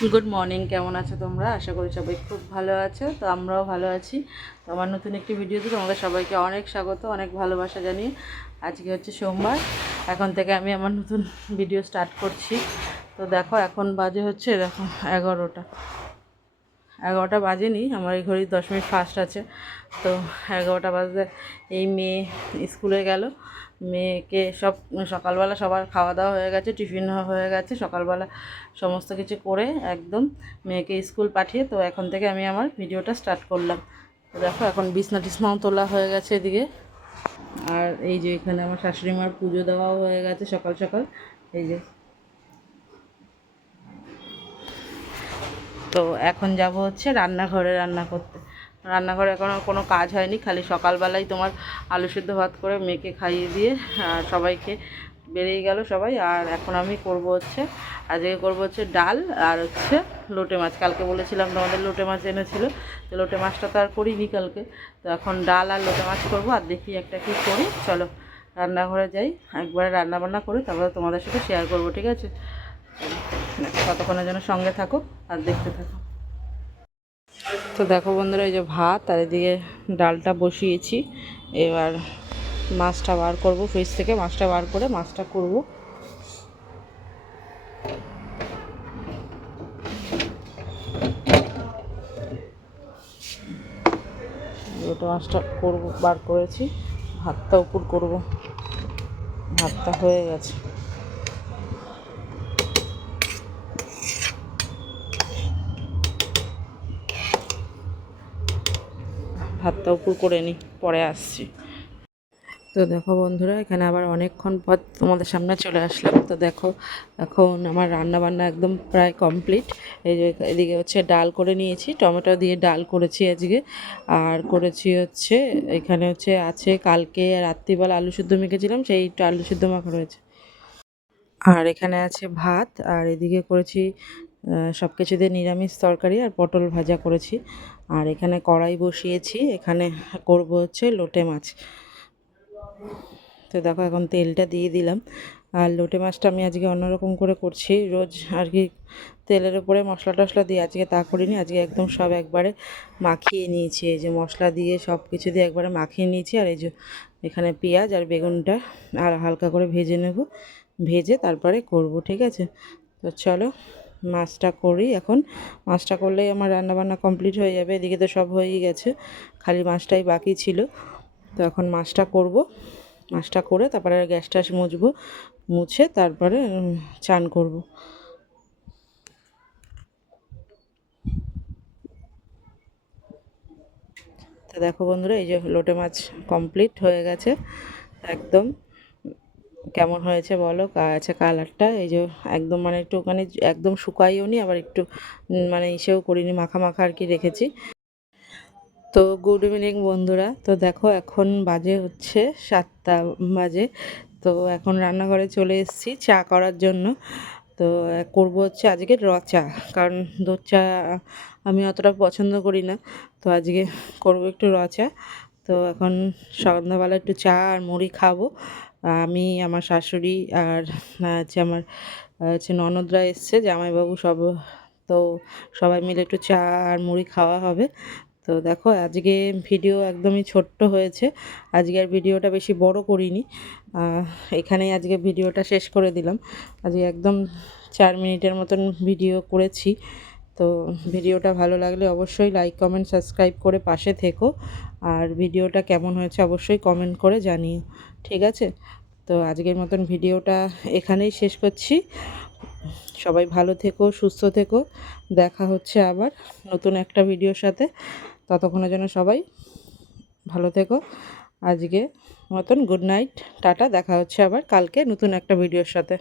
Good morning, কেমন আছো তোমরা? আশা করি সবাই খুব ভালো আছো। তো আমরাও ভালো আছি। তো আমার নতুন একটি ভিডিওতে তোমাদের সবাইকে অনেক স্বাগত, অনেক ভালোবাসা জানিয়ে আজকে হচ্ছে সোমবার। এখন থেকে আমি আমার নতুন ভিডিও স্টার্ট করছি। তো দেখো এখন বাজে হচ্ছে, দেখো 11টা বাজেনি, আমার এই ঘড়ি 10 মিনিট ফাস্ট আছে। তো 11টা বাজে এই মেয়ে স্কুলে গেল। মেয়েকে সকালবেলা সবার খাওয়া দাওয়া হয়ে গেছে, টিফিন হয়ে গেছে, সকালবেলা সমস্ত কিছু করে একদম মেয়েকে স্কুল পাঠিয়ে তো এখন থেকে আমি আমার ভিডিওটা স্টার্ট করলাম। তো দেখো এখন বিছনা টিছনাও তোলা হয়ে গেছে এদিকে। আর এই যে এখানে আমার শাশুড়ি মার পুজো দেওয়াও হয়ে গেছে সকাল সকাল। এই যে, তো এখন যাব হচ্ছে রান্নাঘরে রান্না করতে। রান্নাঘরে এখনও কোনো কাজ হয়নি, খালি সকালবেলায় তোমার আলু সিদ্ধ ভাত করে মেয়েকে খাইয়ে দিয়ে সবাইকে বেরিয়ে গেল সবাই। আর এখন আমি করব হচ্ছে, আজকে করব হচ্ছে ডাল আর হচ্ছে লোটে মাছ। কালকে বলেছিলাম তোমাদের লোটে মাছ এনেছিল, তো লোটে মাছটা তো আর করিনি কালকে। তো এখন ডাল আর লোটে মাছ করবো। আর দেখি একটা কী করি, চলো রান্নাঘরে যাই, একবারে রান্নাবান্না করি, তারপরে তোমাদের সাথে শেয়ার করবো, ঠিক আছে? ততক্ষণের জন্য সঙ্গে থাকো আর দেখতে থাকো। তো দেখো বন্ধুরা, এই যে ভাত আর এদিকে ডালটা বসিয়েছি। এবার মাছটা বার করব, ফ্রিজ থেকে মাছটা বার করে মাছটা করব। দুটো মাছটা করব, বার করেছি। ভাতটা উপর করব, ভাতটা হয়ে গেছে। ভাতটা উপর করে নিই, পরে আসছি। তো দেখো বন্ধুরা, এখানে আবার অনেকক্ষণ পর তোমাদের সামনে চলে আসলাম। তো দেখো এখন আমার রান্না বান্না একদম প্রায় কমপ্লিট। এই যে এদিকে হচ্ছে ডাল করে নিয়েছি, টমেটো দিয়ে ডাল করেছি আজকে। আর করেছি হচ্ছে, এখানে হচ্ছে আছে কালকে রাত্রিবেলা আলু সিদ্ধ মেখেছিলাম, সেই আলু সিদ্ধ মাখা রয়েছে। আর এখানে আছে ভাত, আর এদিকে করেছি সব কিছু দিয়ে নিরামিষ তরকারি আর পটল ভাজা করেছি। আর এখানে কড়াই বসিয়েছি, এখানে করব হচ্ছে লোটে মাছ। তো দেখো এখন তেলটা দিয়ে দিলাম। আর লোটে মাছটা আমি আজকে অন্যরকম করে করছি, রোজ আর কি তেলের উপরে মশলা টশলা দিয়ে, আজকে তা করিনি। আজকে একদম সব একবারে মাখিয়ে নিয়েছি, এই যে মশলা দিয়ে সব কিছু দিয়ে একবারে মাখিয়ে নিয়েছি। আর এই যে এখানে পেঁয়াজ আর বেগুনটা আর হালকা করে ভেজে নেব, ভেজে তারপরে করব, ঠিক আছে? তো চলো মাছটা করি এখন। মাছটা করলেই আমার রান্নাবান্না কমপ্লিট হয়ে যাবে। এদিকে তো সব হয়েই গেছে, খালি মাছটাই বাকি ছিল। তো এখন মাছটা করব, মাছটা করে তারপরে গ্যাসটা মুছবো, মুছে তারপরে চান করব। তো দেখো বন্ধুরা, এই যে লোটে মাছ কমপ্লিট হয়ে গেছে একদম। কেমন হয়েছে বলো? আছে কালারটা, এই যে একদম মানে একটুখানি একদম শুকাইও নি, আবার একটু মানে ইসেও করিনি, মাখা মাখা আর কি রেখেছি। তো গুড ইভিনিং বন্ধুরা। তো দেখো এখন বাজে হচ্ছে 7টা বাজে। তো এখন রান্নাঘরে চলে এসেছি চা করার জন্য। তো করব হচ্ছে আজকে র চা, কারণ দুধ চা আমি অতটা পছন্দ করি না। তো আজকে করব একটু র চা। তো এখন সন্ধ্যাবেলা একটু চা আর মুড়ি খাবো। আমি, আমার শাশুড়ি আর হচ্ছে আমার হচ্ছে ননদরা এসছে, জামাইবাবু সব। তো সবাই মিলে একটু চা আর মুড়ি খাওয়া হবে। তো দেখো আজকে ভিডিও একদমই ছোট্ট হয়েছে, আজকের ভিডিওটা বেশি বড় করিনি। এখানেই আজকে ভিডিওটা শেষ করে দিলাম। আজকে একদম 4 মিনিটের মতন ভিডিও করেছি। তো ভিডিওটা ভালো লাগলে অবশ্যই লাইক কমেন্ট সাবস্ক্রাইব করে পাশে থেকো। আর ভিডিওটা কেমন হয়েছে অবশ্যই কমেন্ট করে জানিও, ঠিক আছে? তো আজকের মতন ভিডিওটা এখানেই শেষ করছি। সবাই ভালো থেকো, সুস্থ থেকো। দেখা হচ্ছে আবার নতুন একটা ভিডিওর সাথে। ততক্ষণের জন্য সবাই ভালো থেকো। আজকে মতন গুড নাইট, টাটা। দেখা হচ্ছে আবার কালকে নতুন একটা ভিডিওর সাথে।